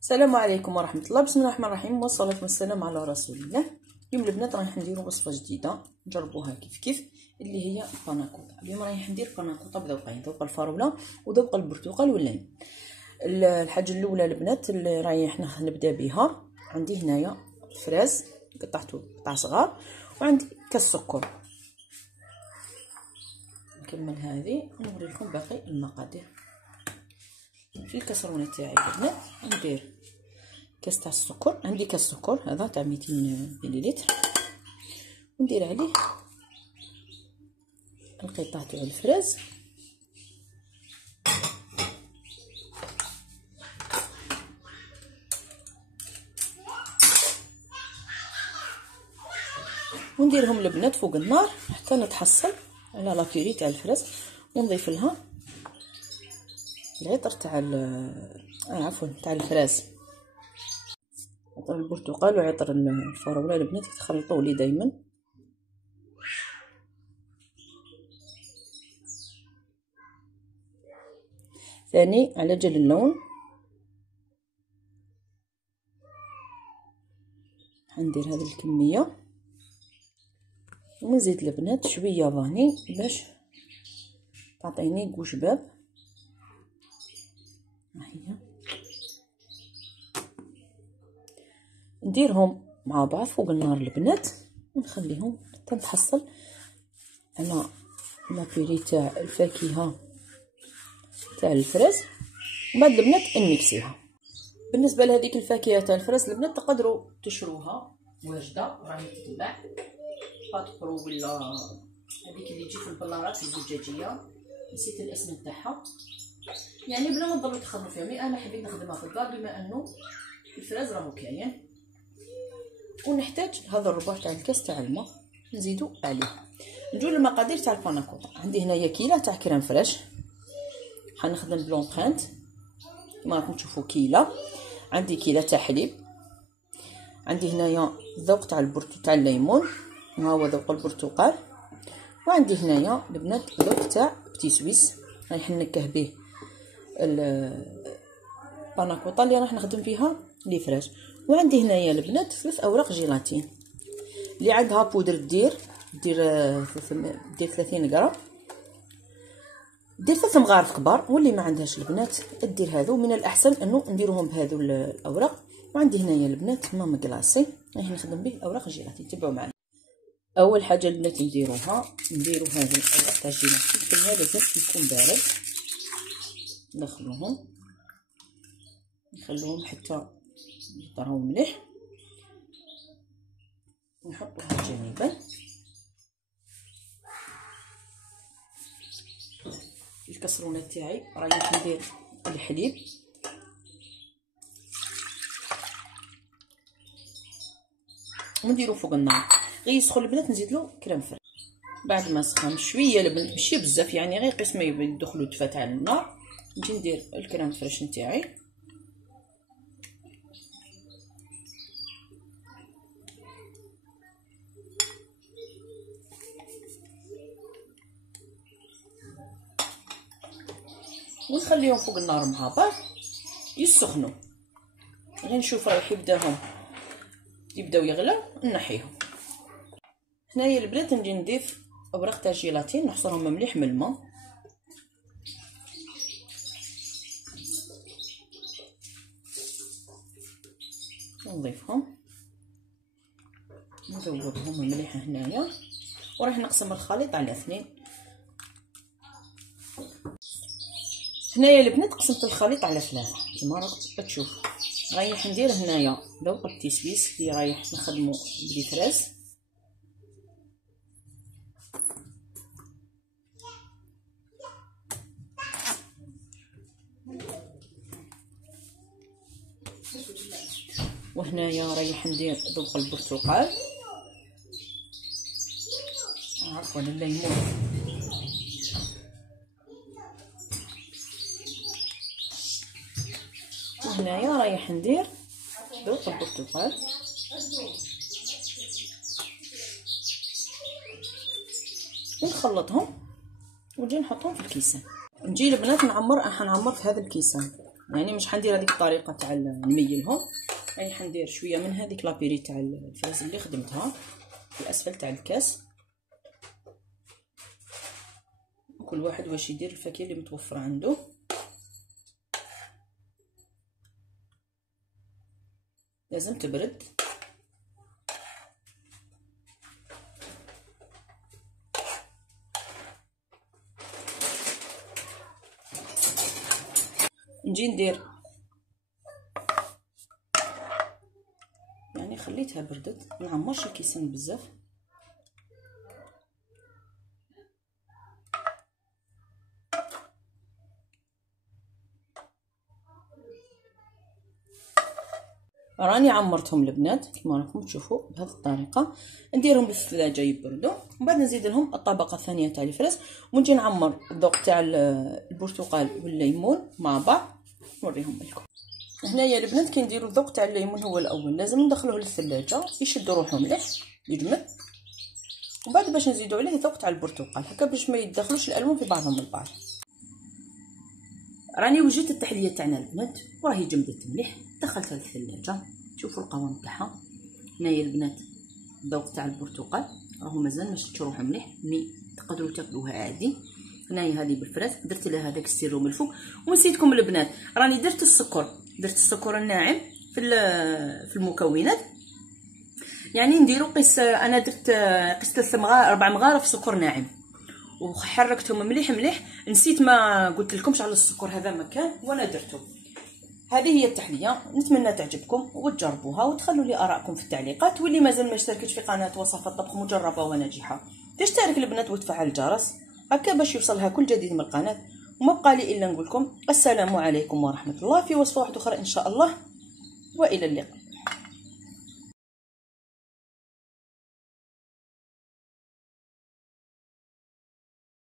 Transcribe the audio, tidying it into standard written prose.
السلام عليكم ورحمه الله. بسم الله الرحمن الرحيم والصلاه والسلام على رسول الله. اليوم البنات رايح نديرو وصفه جديده نجربوها كيف اللي هي باناكوطا. اليوم رايح ندير باناكوطا بذوقين، ذوق الفراوله وذوق البرتقال والليم. الحاجه الاولى البنات اللي رايح نبدا بها، عندي هنايا فراز قطعته قطع صغار، وعندي كاس سكر. نكمل هذه ونوري لكم باقي المقادير. في الكاسرونه تاعي البنات ندير كاس تاع السكر، عندي كاس سكر هذا تاع 200 مليلتر، وندير عليه القطع تاع الفراز ونديرهم البنات فوق النار حتى نتحصل على لاكيري تاع الفراز، ونضيف لها العطر تاع تاع الفراز، عطر البرتقال وعطر الفراوله البنات يتخلطوا لي دائما. ثاني على جال اللون حندير هذه الكميه، ونزيد البنات شويه فاني باش تعطيني كوش باب. هي نديرهم مع بعض فوق النار البنات ونخليهم حتى نتحصل على لابيري تاع الفاكهه تاع الفراز. وبعد البنات نميكسيها. بالنسبه لهذيك الفاكهه تاع الفراز البنات تقدروا تشروها واجده راهي تتباع باتبرو ولا هذيك اللي تجي في البلارات الزجاجيه، نسيت الاسم تاعها، يعني بلا ما تضلوا تخدموا فيها. مي انا حبيت نخدمها في الدار بما انه الفراز راهو كاين. ونحتاج هذا الربع تاع الكاس تاع الماء نزيدو عليه. نجو للمقادير تاع الباناكوطا. عندي هنايا كيله تاع كريم فريش، حنخدم بلونطرينت كما راكم تشوفوا كيله. عندي كيله تاع حليب، عندي هنايا ذوق تاع تاع الليمون، ها هو ذوق البرتقال، وعندي هنايا البنات ذوق تاع بتي سويس رايح نكه به الباناكوطا اللي راح نخدم فيها لي فريش. وعندي هنايا البنات 3 اوراق جيلاتين، اللي عندها بودر دير 30 غرام، دير 3 مغارف كبار، واللي ما عندهاش البنات دير هذو. من الاحسن انه نديروهم بهذو الاوراق. وعندي هنايا البنات ماء مكلاصي راح نخدم به اوراق جيلاتين. تبعوا معايا. اول حاجه البنات نديرو هذه الاوراق تاع الجيلاتين، كلها لازم يكون بارد. نخلوهم حتى يطراو مليح، نحطوها جانبا. في الكسرونه تاعي رايح ندير الحليب، ونديرو فوق النار غير يسخن البنات. نزيدلو كريم فريش بعد ما سخن شويه البنات، ماشي بزاف يعني غير قسم ما يدخلوا دفا تاع النار. نجي ندير الكريم فريش نتاعي، ونخليهم فوق النار مع بعض يسخنوا. غير نشوف رايح يبداو يغلاو نحيهم. هنايا البنات نجي نضيف اوراق تاع الجيلاتين نحصرهم مليح من الماء، نضيفهم نذوبهم مليح هنايا. وراح نقسم الخليط على 2. هنايا البنات قسمت الخليط على 3 كما راكم تشوفوا. رايح ندير هنايا ذوق بتي سويس اللي رايح نخدمو بلي فريز، وهنايا رايح ندير ذوق البرتقال، عفوا الليمون، وهنايا رايح ندير ذوق البرتقال. ونخلطهم ونجي نحطهم في الكيسان. نجي البنات نعمر في هذا الكيسان يعني مش حندير هذيك الطريقه تاع نميلهم، يعني حندير شويه من هذيك لابيري تاع الفراس اللي خدمتها في الاسفل تاع الكاس. كل واحد واش يدير الفاكهه اللي متوفره عنده. لازم تبرد. نجي ندير، يعني خليتها بردت، ما نعمرش الكيسان بزاف. راني عمرتهم البنات كما راكم تشوفوا بهذه الطريقه. نديرهم بالثلاجه يبردوا، ومن بعد نزيد لهم الطبقه الثانيه تاع الفراس، ونجي نعمر الذوق تاع البرتقال والليمون مع بعض. نوريهم لكم. هنايا البنات كي نديروا الذوق تاع الليمون هو الاول لازم ندخلوه للثلاجه يشد روحو مليح يجمد، ومن بعد باش نزيدوا عليه الذوق تاع البرتقال هكا باش ما يدخلوش الالوان في بعضهم البعض. راني وجدت التحليه تاعنا البنات وراهي جمدت مليح، دخلتها للثلاجه. شوفوا القوام تاعها. هنايا البنات الذوق تاع البرتقال راهو مازال ما شدش روحو مليح، مي تقدروا تاكلوها عادي. هنايا هذه بالفراس درت لها هذاك السيروم الفوق. ونسيتكم البنات راني درت السكر الناعم في المكونات، يعني نديرو قيس. انا درت قيس 4 مغارف سكر ناعم وحركتهم مليح مليح. نسيت ما قلت لكمش على السكر هذا مكان وانا درته. هذه هي التحليه، نتمنى تعجبكم وتجربوها وتخلوا لي ارائكم في التعليقات. واللي مازال ما اشتركش في قناه وصفات طبخ مجربه وناجحه تشترك البنات وتفعل الجرس هكا باش يوصلها كل جديد من القناه. وما بقى لي الا نقول لكم السلام عليكم ورحمه الله، في وصفه واحده اخرى ان شاء الله، والى اللقاء.